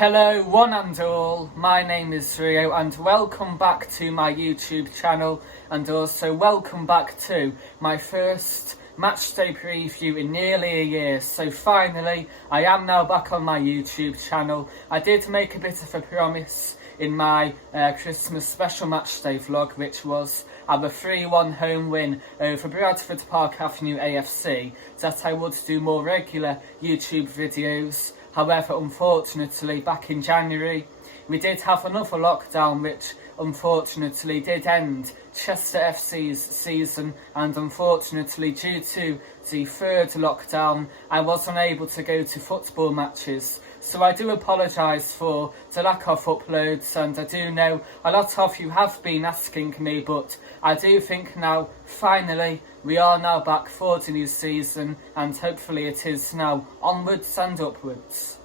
Hello one and all, my name is Rio and welcome back to my YouTube channel, and also welcome back to my first matchday preview in nearly a year. So finally I am now back on my YouTube channel. I did make a bit of a promise in my Christmas special matchday vlog, which was our 3-1 home win over Bradford Park Avenue AFC, that I would do more regular YouTube videos. However, unfortunately, back in January, we did have another lockdown which unfortunately did end Chester FC's season, and unfortunately due to the third lockdown I was unable to go to football matches. So I do apologise for the lack of uploads, and I do know a lot of you have been asking me, but I do think now finally we are now back for the new season, and hopefully it is now onwards and upwards.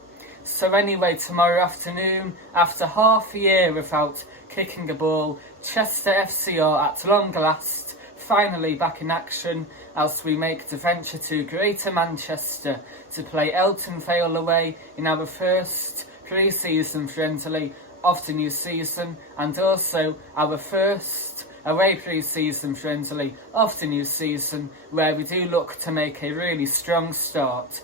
So anyway, tomorrow afternoon, after half a year without kicking a ball, Chester FC are at long last finally back in action as we make the venture to Greater Manchester to play Elton Vale away in our first pre-season friendly of the new season, and also our first away pre-season friendly of the new season, where we do look to make a really strong start.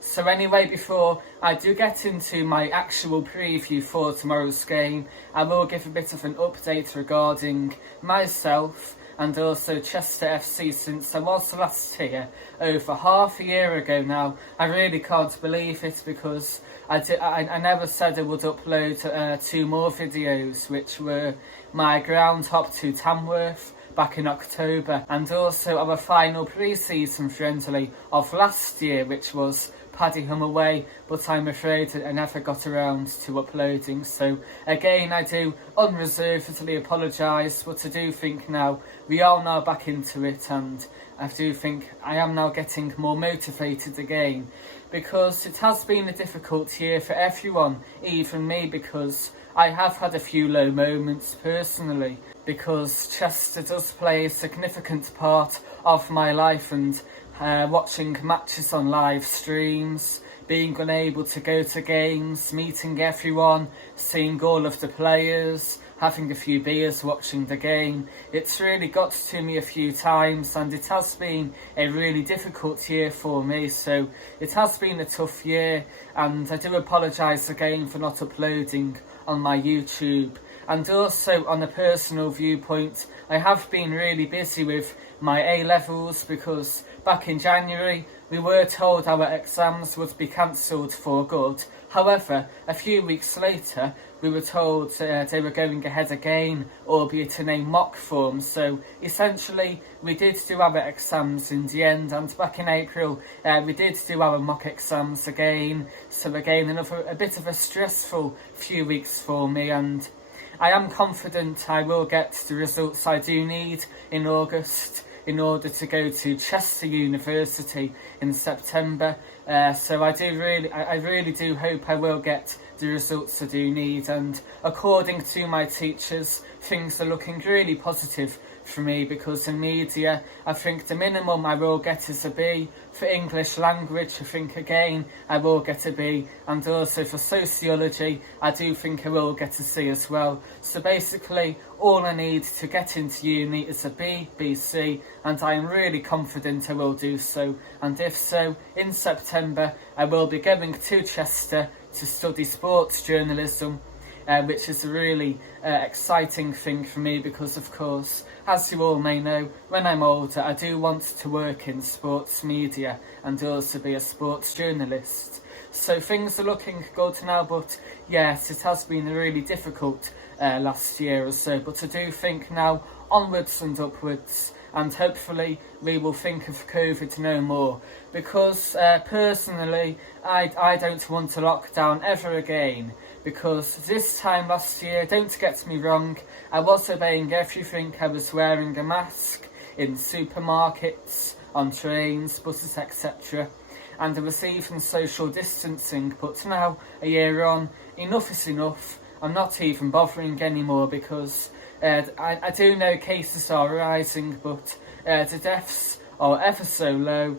So anyway, before I do get into my actual preview for tomorrow's game, I will give a bit of an update regarding myself and also Chester FC since I was last here over half a year ago now. I really can't believe it, because I never said I would upload 2 more videos, which were my ground hop to Tamworth back in October, and also our final pre-season friendly of last year, which was Paddyham away, but I'm afraid I never got around to uploading. So again, I do unreservedly apologise, but I do think now we are now back into it, and I do think I am now getting more motivated again, because it has been a difficult year for everyone, even me, because I have had a few low moments personally, because Chester does play a significant part of my life, and watching matches on live streams, being unable to go to games, meeting everyone, seeing all of the players, having a few beers watching the game, it's really got to me a few times, and it has been a really difficult year for me. So it has been a tough year, and I do apologise again for not uploading on my YouTube. And also, on a personal viewpoint, I have been really busy with my A-levels, because back in January we were told our exams would be cancelled for good. However, a few weeks later we were told they were going ahead again, albeit in a mock form. So essentially we did do our exams in the end, and back in April we did do our mock exams again. So again, a bit of a stressful few weeks for me, and I am confident I will get the results I do need in August in order to go to Chester University in September. So I really do hope I will get the results I do need, and according to my teachers, things are looking really positive for me, because in media I think the minimum I will get is a B. For English language, I think again I will get a B, and also for sociology I do think I will get a C as well. So basically all I need to get into uni is a B, BC, and I am really confident I will do so. And if so, in September I will be going to Chester to study sports journalism, which is a really exciting thing for me, because of course, as you all may know, when I'm older I do want to work in sports media and also be a sports journalist. So things are looking good now, but yes, it has been a really difficult last year or so, but I do think now onwards and upwards, and hopefully we will think of COVID no more, because personally I don't want a lockdown ever again, because this time last year, don't get me wrong, I was obeying everything. I was wearing a mask in supermarkets, on trains, buses, etc. And I was even social distancing, but now, a year on, enough is enough. I'm not even bothering anymore, because I do know cases are rising, but the deaths are ever so low.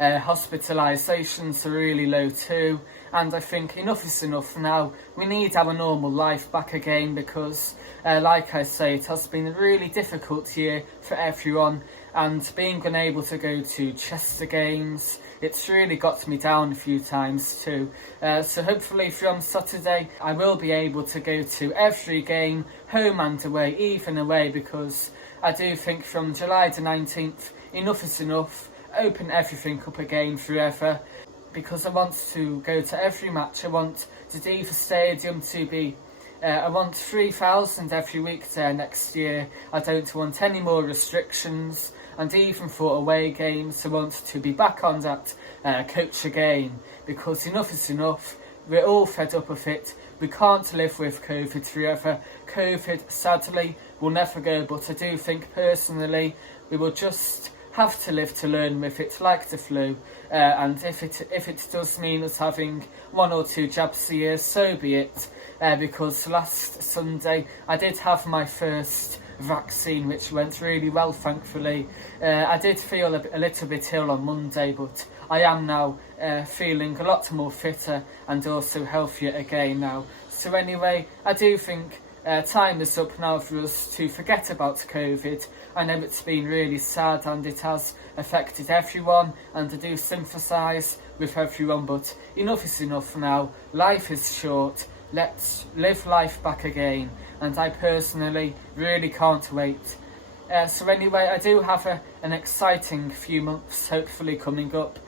Hospitalisations are really low too, and I think enough is enough now. We need our normal life back again because, like I say, it has been a really difficult year for everyone, and being unable to go to Chester games, it's really got me down a few times too. So hopefully from Saturday I will be able to go to every game, home and away, even away, because I do think from July the 19th, enough is enough. Open everything up again forever, because I want to go to every match. I want the Diva Stadium to be I want 3,000 every week there next year. I don't want any more restrictions, and even for away games I want to be back on that coach again, because enough is enough. We're all fed up with it. We can't live with COVID forever. COVID, sadly, will never go, but I do think personally we will just have to live to learn with it, like the flu, and if it does mean us having 1 or 2 jabs a year, so be it, because last Sunday I did have my first vaccine, which went really well, thankfully. I did feel a little bit ill on Monday, but I am now feeling a lot more fitter and also healthier again now. So anyway, I do think time is up now for us to forget about COVID. I know it's been really sad and it has affected everyone, and I do sympathise with everyone, but enough is enough now. Life is short. Let's live life back again, and I personally really can't wait. So anyway, I do have an exciting few months hopefully coming up.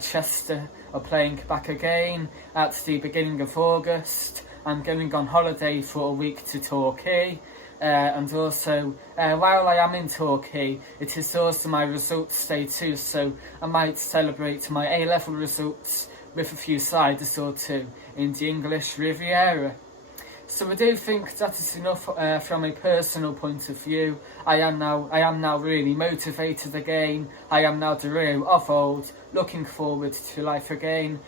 Chester are playing back again at the beginning of August. I'm going on holiday for a week to Torquay, and also while I am in Torquay, it is also my results day too, so I might celebrate my A-level results with a few ciders or two in the English Riviera. So I do think that is enough from a personal point of view. I am now really motivated again. I am now the Rio of old, looking forward to life again.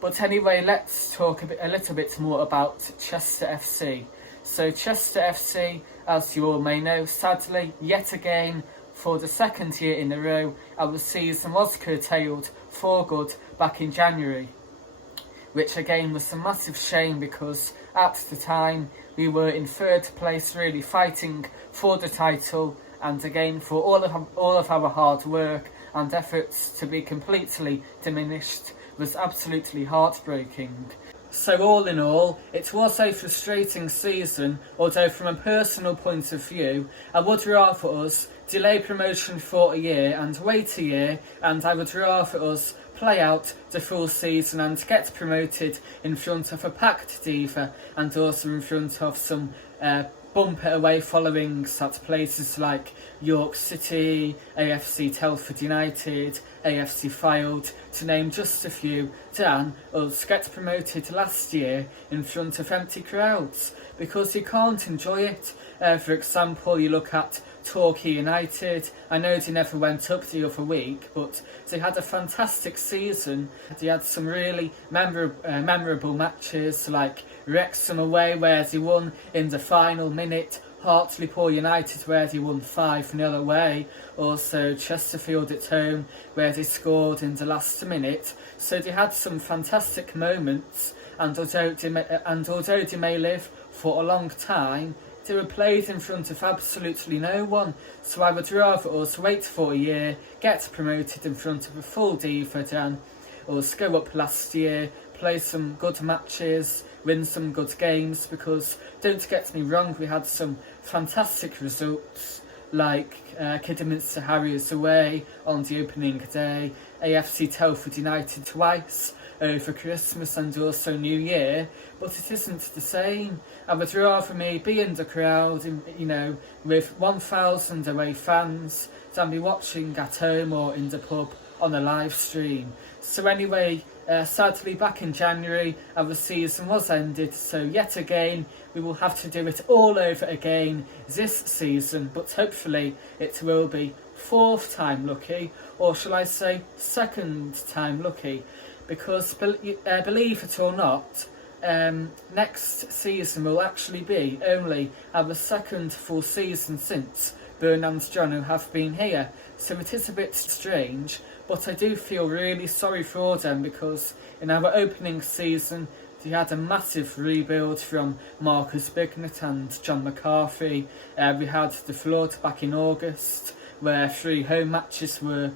But anyway, let's talk a little bit more about Chester FC. So Chester FC, as you all may know, sadly, yet again, for the second year in a row, our season was curtailed for good back in January, which again was a massive shame, because at the time we were in 3rd place, really fighting for the title, and again for all of our hard work and efforts to be completely diminished was absolutely heartbreaking. So all in all, it was a frustrating season, although from a personal point of view, I would rather us delay promotion for a year and wait a year, and I would rather us play out the full season and get promoted in front of a packed Diva, and also in front of some bumper away followings at places like York City, AFC Telford United, AFC Fylde, to name just a few, than us get promoted last year in front of empty crowds, because you can't enjoy it. For example, you look at Torquay United. I know they never went up the other week, but they had a fantastic season. They had some really memorable matches, like Wrexham away, where they won in the final minute, Hartlepool United, where they won 5-0 away, also Chesterfield at home, where they scored in the last minute. So they had some fantastic moments, and although they may live for a long time, they were played in front of absolutely no one. So I would rather us wait for a year, get promoted in front of a full Diva than us go up last year, play some good matches, win some good games, because don't get me wrong, we had some fantastic results, like Kidderminster Harriers away on the opening day, AFC Telford United twice over Christmas and also New Year, but it isn't the same. I would rather me be in the crowd, with 1,000 away fans, than be watching at home or in the pub on a live stream. So anyway, sadly back in January our season was ended, so yet again we will have to do it all over again this season, but hopefully it will be 4th time lucky, or shall I say 2nd time lucky, because believe it or not, next season will actually be only our 2nd full season since Bern and Jono have been here. So it is a bit strange, but I do feel really sorry for them because in our opening season they had a massive rebuild from Marcus Bignett and John McCarthy. We had the flood back in August where 3 home matches were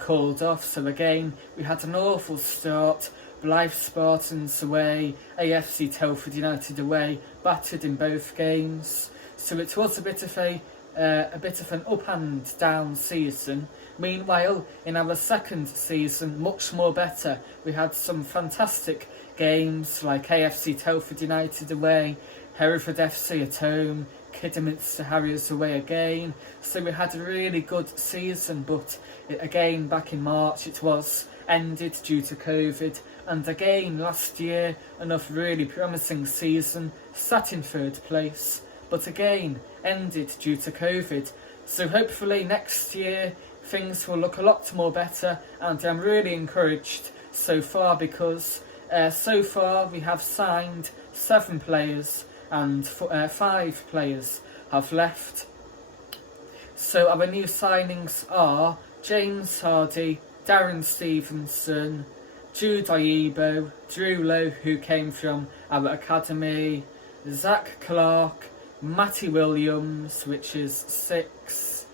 called off. So again, we had an awful start. Blythe Spartans away, AFC Telford United away, battered in both games. So it was a bit of an up and down season. Meanwhile, in our second season, much more better. We had some fantastic games like AFC Telford United away, Hereford FC at home, Kidderminster Harriers away again. So we had a really good season, but again back in March it was ended due to COVID. And again last year, another really promising season, sat in 3rd place, but again ended due to COVID. So hopefully next year things will look a lot more better, and I'm really encouraged so far because so far we have signed 7 players and 5 players have left. So our new signings are James Hardy, Darren Stevenson, Jude Aibo, Drew Lowe, who came from our academy, Zach Clark, Matty Williams, which is 6,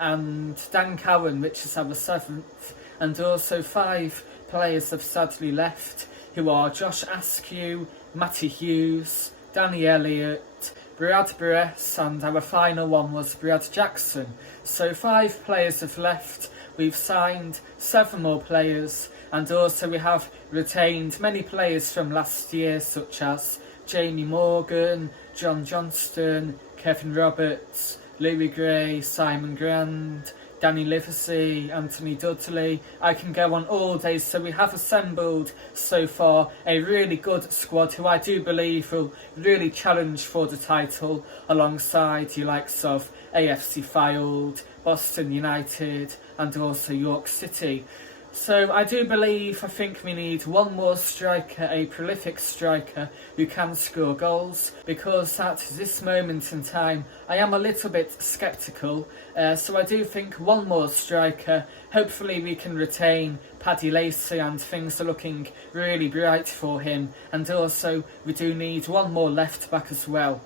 and Dan Cowan, which is our 7th, and also 5 players have sadly left, who are Josh Askew, Matty Hughes, Danny Elliott, Brad Bress, and our final one was Brad Jackson. So 5 players have left. We've signed 7 more players, and also we have retained many players from last year, such as Jamie Morgan, John Johnston, Kevin Roberts, Louis Gray, Simon Grand, Danny Livesey, Anthony Dudley. I can go on all day. So we have assembled so far a really good squad who I do believe will really challenge for the title alongside the likes of AFC Fylde, Boston United and also York City. So I think we need one more striker, a prolific striker who can score goals, because at this moment in time I am a little bit sceptical. So I do think one more striker. Hopefully we can retain Paddy Lacey, and things are looking really bright for him. And also we do need one more left back as well.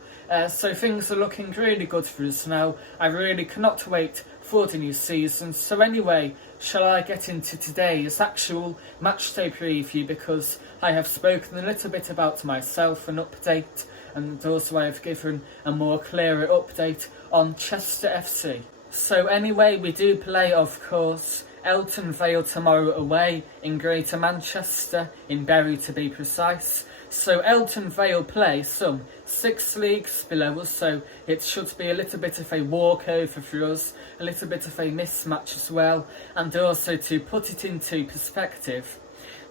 So things are looking really good for us now. I really cannot wait for the new season. So anyway, shall I get into today's actual matchday preview, because I have spoken a little bit about myself, an update, and also I have given a more clearer update on Chester FC. So anyway, we do play, of course, Elton Vale tomorrow away in Greater Manchester, in Bury to be precise. So Elton Vale play some 6 leagues below us, so it should be a little bit of a walkover for us, a little bit of a mismatch as well. And also, to put it into perspective,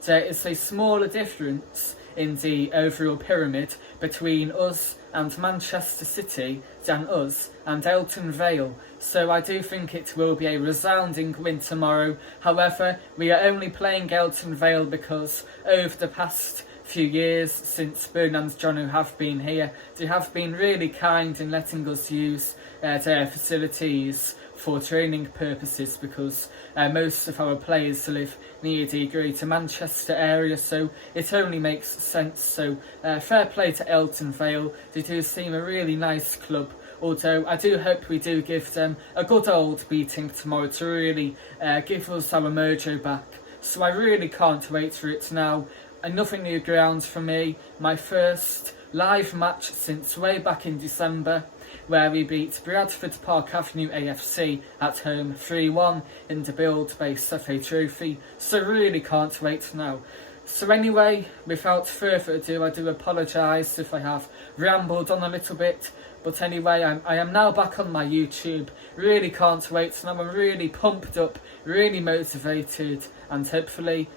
there is a smaller difference in the overall pyramid between us and Manchester City than us and Elton Vale. So I do think it will be a resounding win tomorrow. However, we are only playing Elton Vale because over the past few years since Bern and Jono have been here, they have been really kind in letting us use their facilities for training purposes, because most of our players live near the Greater Manchester area, so it only makes sense. So fair play to Elton Vale. They do seem a really nice club, although I do hope we do give them a good old beating tomorrow to really give us our mojo back. So I really can't wait for it now. Another new ground for me, my first live match since way back in December, where we beat Bradford Park Avenue AFC at home 3-1 in the Build-based FA Trophy, so really can't wait now. So anyway, without further ado, I do apologise if I have rambled on a little bit, but anyway, I am now back on my YouTube. Really can't wait now. I'm really pumped up, really motivated, and hopefully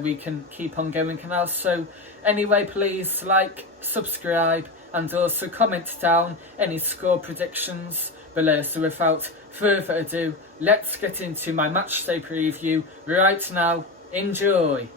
we can keep on going now. So anyway, please like, subscribe, and also comment down any score predictions below. So without further ado, let's get into my matchday preview right now. Enjoy!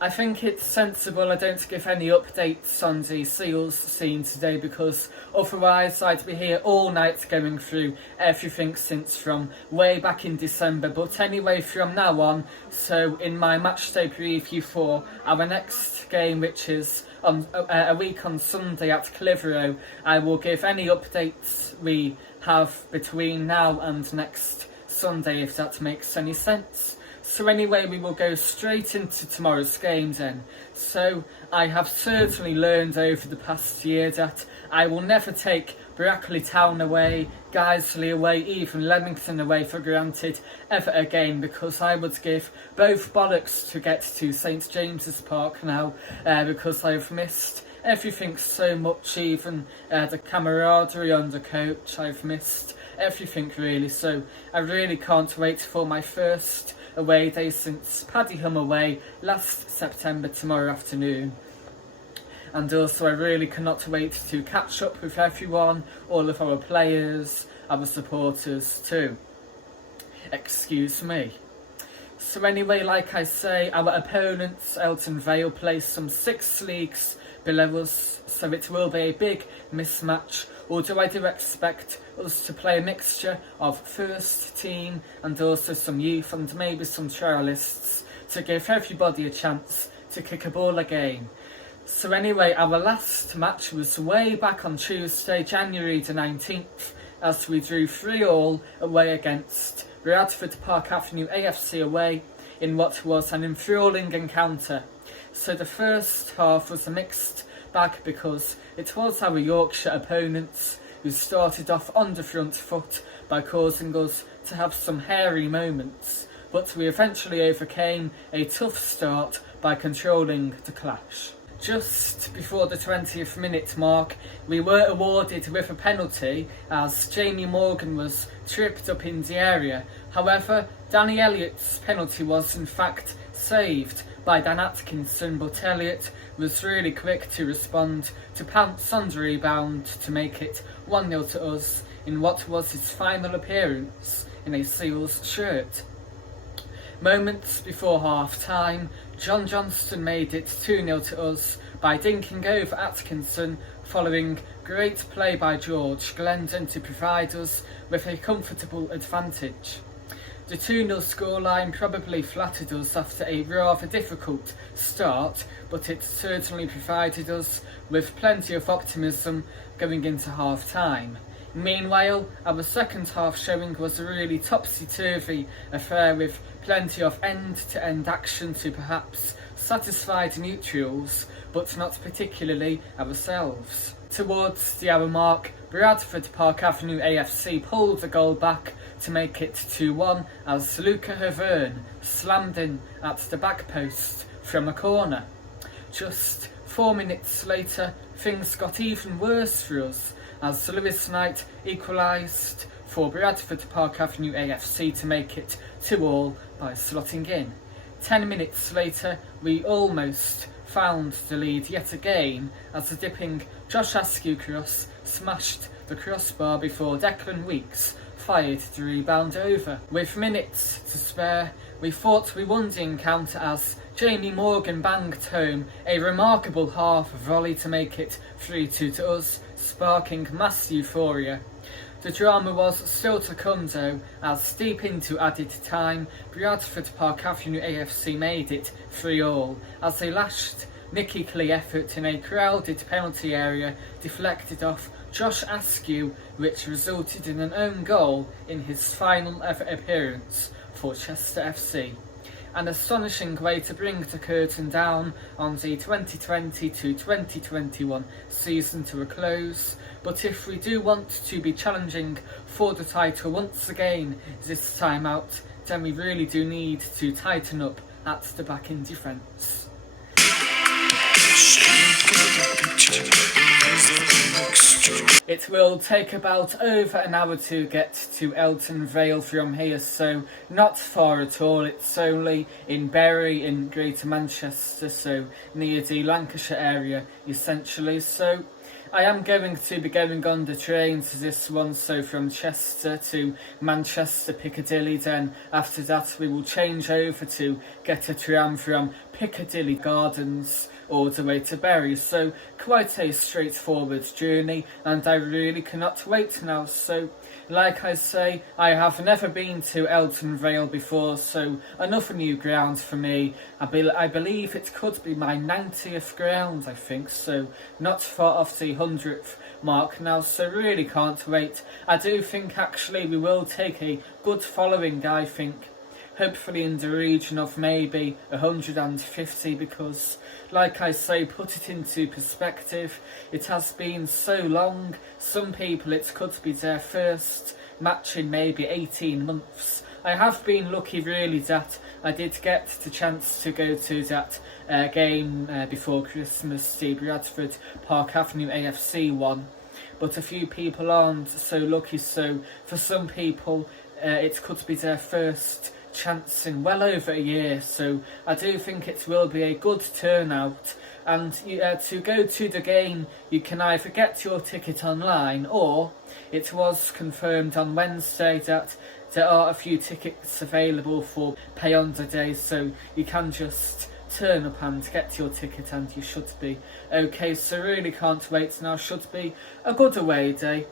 I think it's sensible I don't give any updates on the Seals scene today, because otherwise I'd be here all night going through everything since from way back in December. But anyway, from now on, so in my matchday preview for our next game, which is on a week on Sunday at Clitheroe, I will give any updates we have between now and next Sunday, if that makes any sense. So anyway, we will go straight into tomorrow's game then. So I have certainly learned over the past year that I will never take Brackley Town away, Guiseley away, even Leamington away for granted ever again, because I would give both bollocks to get to St James's Park now, because I've missed everything so much, even the camaraderie on the coach. I've missed everything really, so I really can't wait for my first away day since Paddyham away last September tomorrow afternoon. And also I really cannot wait to catch up with everyone, all of our players, our supporters too. Excuse me. So anyway, like I say, our opponents, Elton Vale, play some 6 leagues below us, so it will be a big mismatch, although I do expect us to play a mixture of first team and also some youth and maybe some trialists to give everybody a chance to kick a ball again. So anyway, our last match was way back on Tuesday, January the 19th, as we drew 3-3 away against Bradford Park Avenue AFC away in what was an enthralling encounter. So the first half was a mixed bag, because it was our Yorkshire opponents who started off on the front foot by causing us to have some hairy moments, but we eventually overcame a tough start by controlling the clash. Just before the 20th minute mark, we were awarded with a penalty as Jamie Morgan was tripped up in the area. However, Danny Elliott's penalty was in fact saved by Dan Atkinson, but Elliott was really quick to respond to pounce on the rebound to make it 1-0 to us in what was his final appearance in a Seals shirt. Moments before half-time, John Johnston made it 2-0 to us by dinking over Atkinson following great play by George Glendon to provide us with a comfortable advantage. The 2-0 scoreline probably flattered us after a rather difficult start, but it certainly provided us with plenty of optimism going into half-time. Meanwhile, our second half showing was a really topsy-turvy affair with plenty of end-to-end action to perhaps satisfy the neutrals, but not particularly ourselves. Towards the hour mark, Bradford Park Avenue AFC pulled the goal back to make it 2-1 as Luca Haverne slammed in at the back post from a corner. Just 4 minutes later, things got even worse for us as Lewis Knight equalised for Bradford Park Avenue AFC to make it 2-2 by slotting in. 10 minutes later, we almost found the lead yet again as a dipping Josh Askew cross smashed the crossbar before Declan Weeks fired the rebound over. With minutes to spare, we thought we won the encounter as Jamie Morgan banged home a remarkable half volley to make it 3-2 to us, sparking mass euphoria. The drama was still to come though, as deep into added time, Bradford Park Avenue AFC made it 3-3 as a last nicky-clee effort in a crowded penalty area deflected off Josh Askew, which resulted in an own goal in his final ever appearance for Chester FC. An astonishing way to bring the curtain down on the 2020 to 2021 season to a close, but if we do want to be challenging for the title once again this time out, then we really do need to tighten up at the back in defence. It will take about over an hour to get to Elton Vale from here, so not far at all. It's only in Bury in Greater Manchester, so near the Lancashire area essentially. So I am going to be going on the train to this one, so from Chester to Manchester Piccadilly, then after that we will change over to get a tram from Piccadilly Gardens all the way to Bury. So quite a straightforward journey, and I really cannot wait now. So like I say, I have never been to Elton Vale before, so another new ground for me. I believe it could be my 90th ground, I think, so not far off the 100th mark now, so really can't wait. I do think actually we will take a good following, I think. Hopefully in the region of maybe 150, because like I say, put it into perspective, it has been so long. Some people it could be their first match in maybe 18 months. I have been lucky really that I did get the chance to go to that game before Christmas, the Bradford Park Avenue AFC one, but a few people aren't so lucky, so for some people it could be their first chance in well over a year. So I do think it will be a good turnout, and to go to the game you can either get your ticket online, or it was confirmed on Wednesday that there are a few tickets available for pay on the day, so you can just turn up and get your ticket and you should be okay. So really can't wait now, should be a good away day.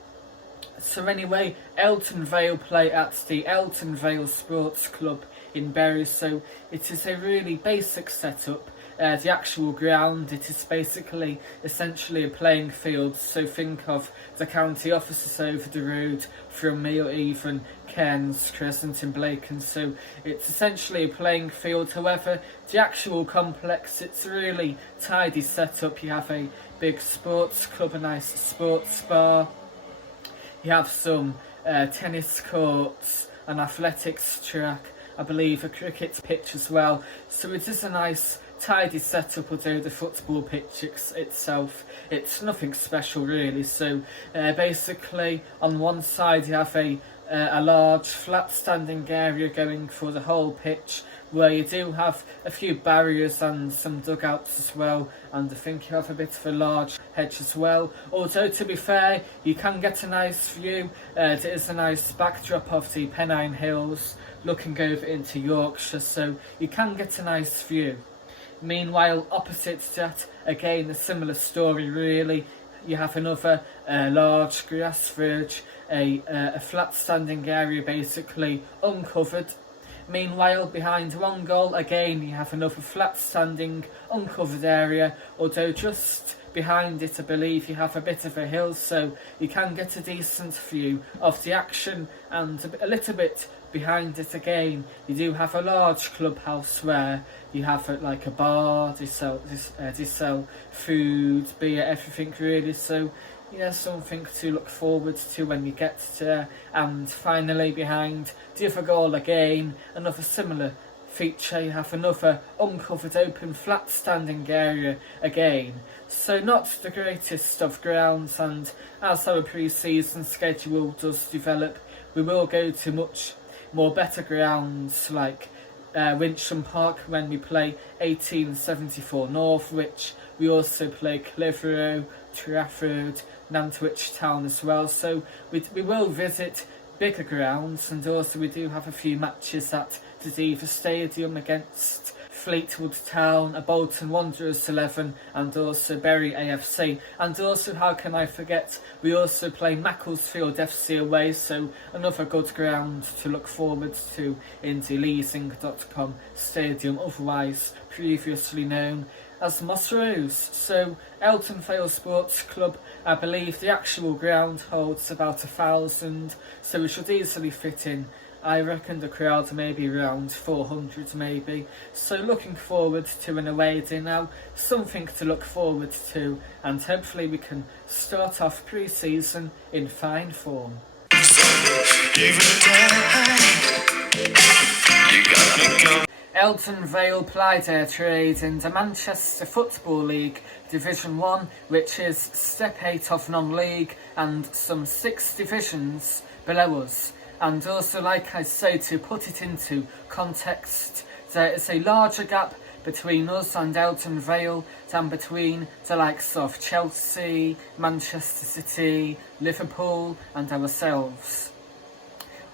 So anyway, Elton Vale play at the Elton Vale Sports Club in Bury, so it is a really basic setup. The actual ground, it is basically essentially a playing field, so think of the county offices over the road from me, or even Cairns Crescent in Blacon, so it's essentially a playing field. However, the actual complex, it's a really tidy setup. You have a big sports club, a nice sports bar. You have some tennis courts, an athletics track, I believe a cricket pitch as well. So it is a nice tidy setup, although the football pitch itself, it's nothing special really. So basically on one side you have a large flat standing area going for the whole pitch, where you do have a few barriers and some dugouts as well, and I think you have a bit of a large hedge as well. Although to be fair, you can get a nice view. There is a nice backdrop of the Pennine Hills looking over into Yorkshire, so you can get a nice view. Meanwhile, opposite that, again a similar story really. You have another large grass verge, a flat standing area basically uncovered. Meanwhile, behind one goal, again you have another flat standing uncovered area, although just behind it I believe you have a bit of a hill, so you can get a decent view of the action. And a little bit behind it again you do have a large clubhouse where you have like a bar. They sell food, beer, everything really, so yeah, something to look forward to when you get there. And finally, behind the other goal again, another similar feature, you have another uncovered open flat standing area again. So not the greatest of grounds, and as our pre-season schedule does develop, we will go to much more better grounds like Wincham Park when we play 1874 North, which we also play Clitheroe, Trafford, Nantwich Town as well. So we will visit bigger grounds, and also we do have a few matches at the Diva Stadium against Fleetwood Town, a Bolton Wanderers 11, and also Bury AFC. And also, how can I forget, we also play Macclesfield FC away, so another good ground to look forward to in the leasing.com stadium, otherwise previously known as Moss Rose. So Elton Vale Sports Club, I believe the actual ground holds about 1,000, so we should easily fit in. I reckon the crowd may be around 400 maybe. So looking forward to an away day now, something to look forward to, and hopefully we can start off pre-season in fine form. Elton Vale plied their trade in the Manchester Football League Division 1, which is Step 8 of non-league and some 6 divisions below us. And also, like I say, to put it into context, there is a larger gap between us and Elton Vale than between the likes of Chelsea, Manchester City, Liverpool and ourselves.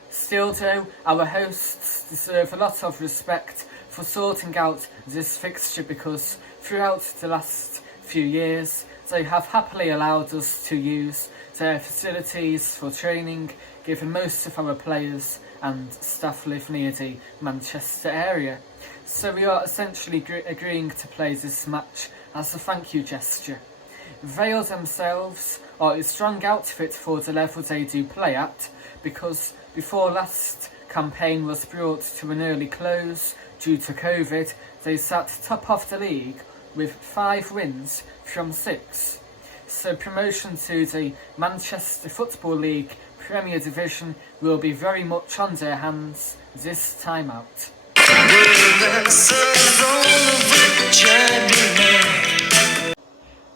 Still though, our hosts deserve a lot of respect for sorting out this fixture, because throughout the last few years they have happily allowed us to use their facilities for training, given most of our players and staff live near the Manchester area. So we are essentially agreeing to play this match as a thank you gesture. Vale themselves are a strong outfit for the level they do play at, because before last campaign was brought to an early close due to COVID, they sat top of the league with 5 wins from 6. So promotion to the Manchester Football League Premier Division will be very much on their hands this time out.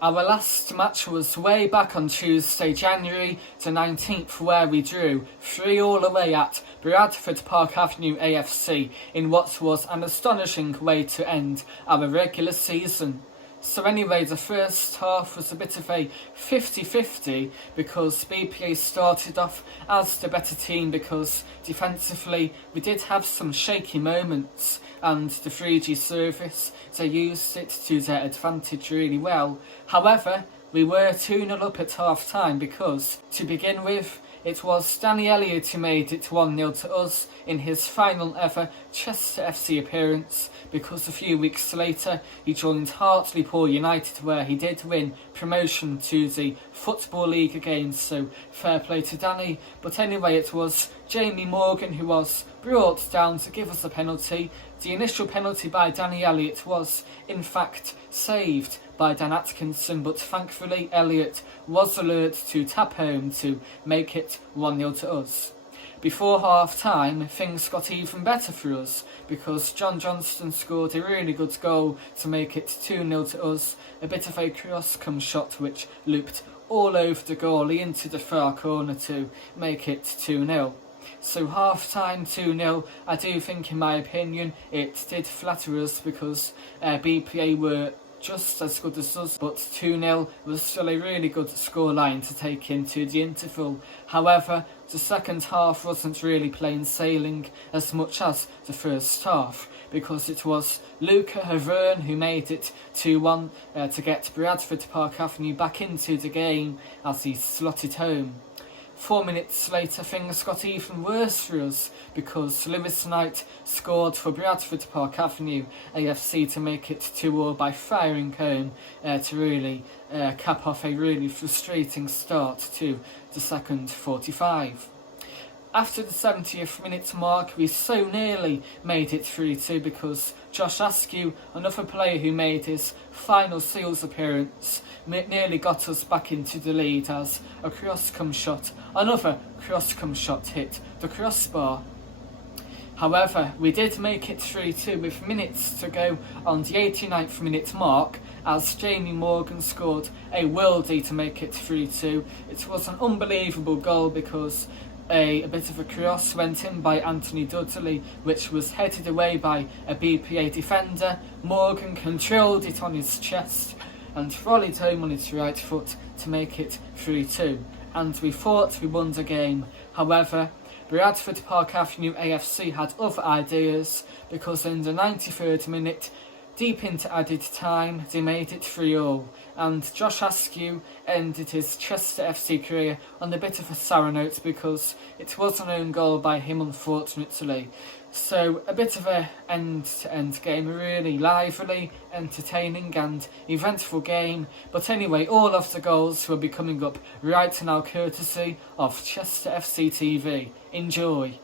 Our last match was way back on Tuesday, January the 19th, where we drew 3-3 away at Bradford Park Avenue AFC in what was an astonishing way to end our regular season. So anyway, the first half was a bit of a 50-50 because BPA started off as the better team, because defensively we did have some shaky moments, and the 3G service, they used it to their advantage really well. However, we were 2-0 up at half time because, to begin with, it was Danny Elliott who made it 1-0 to us in his final ever Chester FC appearance, because a few weeks later he joined Hartlepool United, where he did win promotion to the Football League again, so fair play to Danny. But anyway, it was Jamie Morgan who was brought down to give us a penalty. The initial penalty by Danny Elliott was in fact saved by Dan Atkinson, but thankfully Elliott was alert to tap home to make it 1-0 to us. Before half-time, things got even better for us, because John Johnston scored a really good goal to make it 2-0 to us, a bit of a cross-come shot which looped all over the goalie into the far corner to make it 2-0. So half-time 2-0, I do think, in my opinion, it did flatter us, because BPA were just as good as us, but 2-0 was still a really good scoreline to take into the interval. However, the second half wasn't really plain sailing as much as the first half, because it was Luca Havern who made it 2-1 to get Bradford Park Avenue back into the game as he slotted home. 4 minutes later, things got even worse for us, because Lewis Knight scored for Bradford Park Avenue AFC to make it 2-2 by firing home to really cap off a really frustrating start to the second 45. After the 70th minute mark, we so nearly made it 3-2, because Josh Askew, another player who made his final Seals appearance, nearly got us back into the lead as another cross-come shot hit the crossbar. However, we did make it 3-2 with minutes to go on the 89th minute mark, as Jamie Morgan scored a worldie to make it 3-2. It was an unbelievable goal, because a bit of a cross went in by Anthony Dudley, which was headed away by a BPA defender. Morgan controlled it on his chest and volleyed home on his right foot to make it 3-2. And we thought we won the game. However, Bradford Park Avenue AFC had other ideas, because in the 93rd minute, deep into added time, they made it 3-3, and Josh Askew ended his Chester FC career on a bit of a sour note, because it was an own goal by him, unfortunately. So a bit of a end-to-end game, a really lively, entertaining and eventful game. But anyway, all of the goals will be coming up right now, courtesy of Chester FC TV. Enjoy.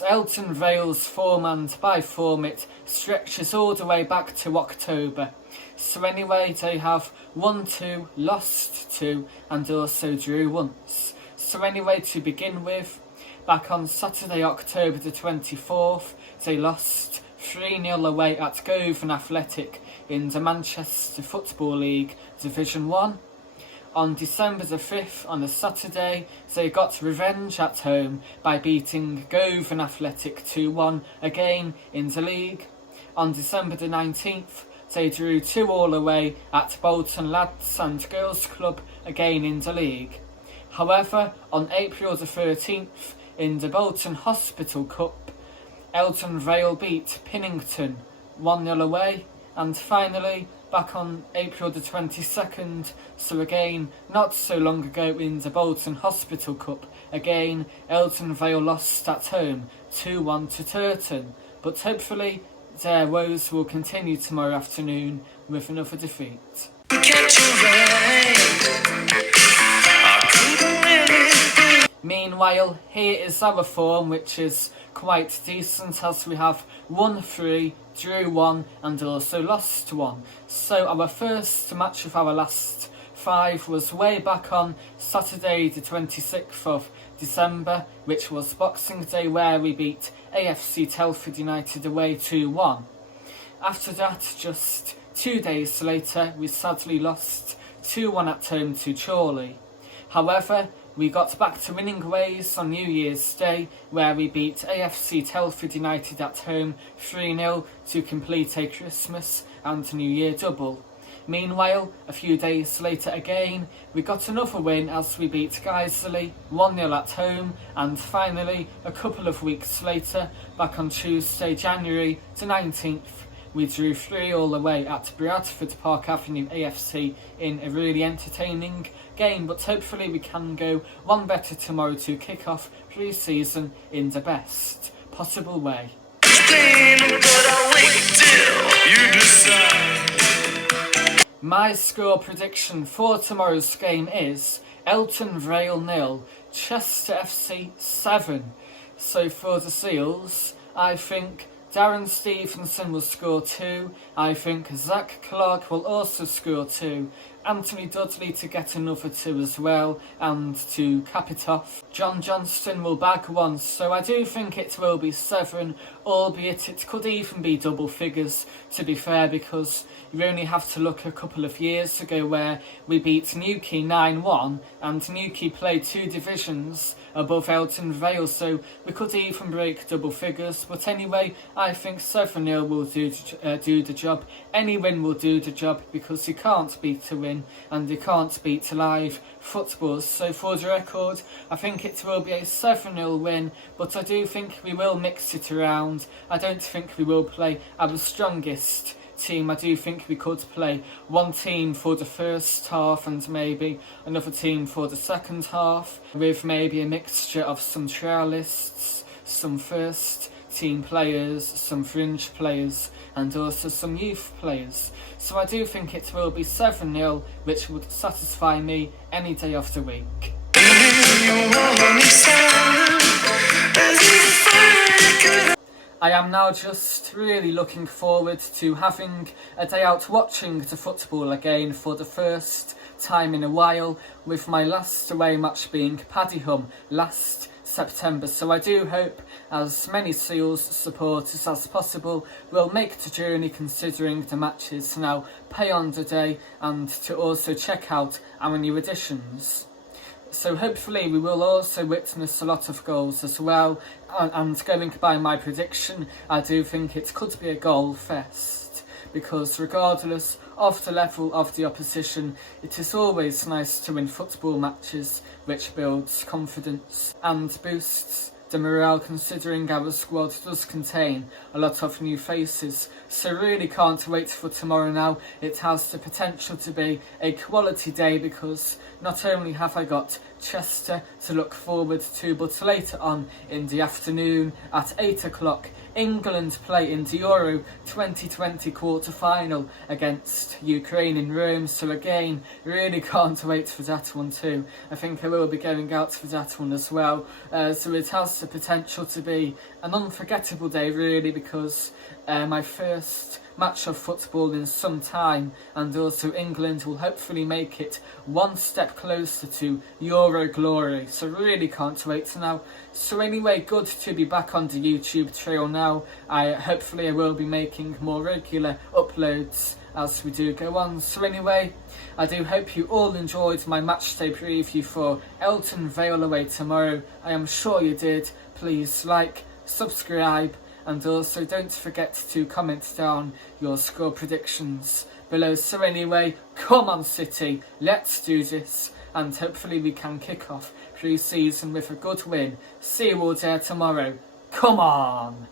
as Elton Vale's form and by form it stretches all the way back to October. So anyway, they have won 2, lost 2 and also drew once. So anyway, to begin with, back on Saturday, October the 24th, they lost 3-0 away at Govan Athletic in the Manchester Football League Division 1. On December the 5th, on a Saturday, they got revenge at home by beating Govan Athletic 2-1 again in the league. On December the 19th, they drew 2-2 away at Bolton Lads and Girls Club again in the league. However, on April the 13th, in the Bolton Hospital Cup, Elton Vale beat Pinnington 1-0 away, and finally, back on April the 22nd, so again, not so long ago in the Bolton Hospital Cup, again, Elton Vale lost at home 2-1 to Turton, but hopefully their woes will continue tomorrow afternoon with another defeat. Meanwhile, here is our form, which is quite decent, as we have won 3, drew 1 and also lost 1. So our first match of our last 5 was way back on Saturday the 26th of December, which was Boxing Day, where we beat AFC Telford United away 2-1. After that, just 2 days later, we sadly lost 2-1 at home to Chorley. However, we got back to winning ways on New Year's Day, where we beat AFC Telford United at home 3-0 to complete a Christmas and New Year double. Meanwhile, a few days later again, we got another win as we beat Guiseley 1-0 at home, and finally, a couple of weeks later, back on Tuesday, January the 19th, we drew 3-3 away at Bradford Park Avenue AFC in a really entertaining game, but hopefully we can go one better tomorrow to kick off pre-season in the best possible way. My score prediction for tomorrow's game is Elton Vale 0, Chester FC 7. So for the Seals, I think Darren Stevenson will score 2. I think Zach Clark will also score 2. Anthony Dudley to get another 2 as well, and to cap it off, John Johnston will bag 1. So I do think it will be 7, albeit it could even be double figures, to be fair, because you only have to look a couple of years ago where we beat Newquay 9-1, and Newquay played 2 divisions above Elton Vale, so we could even break double figures. But anyway, I think 7-0 will do the job. Any win will do the job, because you can't beat a win and you can't beat live football. So for the record, I think it will be a 7-0 win, but I do think we will mix it around. I don't think we will play our strongest team. I do think we could play one team for the first half and maybe another team for the second half, with maybe a mixture of some trialists, some first team players, some fringe players and also some youth players. So I do think it will be 7-0, which would satisfy me any day of the week. I am now just really looking forward to having a day out watching the football again for the first time in a while, with my last away match being Padiham last September. So I do hope as many Seals supporters as possible will make the journey, considering the matches now pay on the day, and to also check out our new additions. So hopefully we will also witness a lot of goals as well, and going by my prediction, I do think it could be a goal fest, because regardless of the level of the opposition, it is always nice to win football matches, which builds confidence and boosts the morale, considering our squad does contain a lot of new faces So really can't wait for tomorrow now. It has the potential to be a quality day because not only have I got Chester to look forward to, but later on in the afternoon at 8 o'clock, England play in the Euro 2020 quarter-final against Ukraine in Rome. So again, really can't wait for that one too. I think I will be going out for that one as well. So it has the potential to be an unforgettable day really, because my first match of football in some time, and also England will hopefully make it one step closer to Euro glory. So really can't wait now. So anyway, good to be back on the YouTube trail now. Hopefully I will be making more regular uploads as we do go on. So anyway, I do hope you all enjoyed my matchday preview for Elton Vale away tomorrow. I am sure you did. Please like, subscribe, and also don't forget to comment down your score predictions below. So anyway, come on City, let's do this, and hopefully we can kick off pre-season with a good win. See you all there tomorrow. Come on!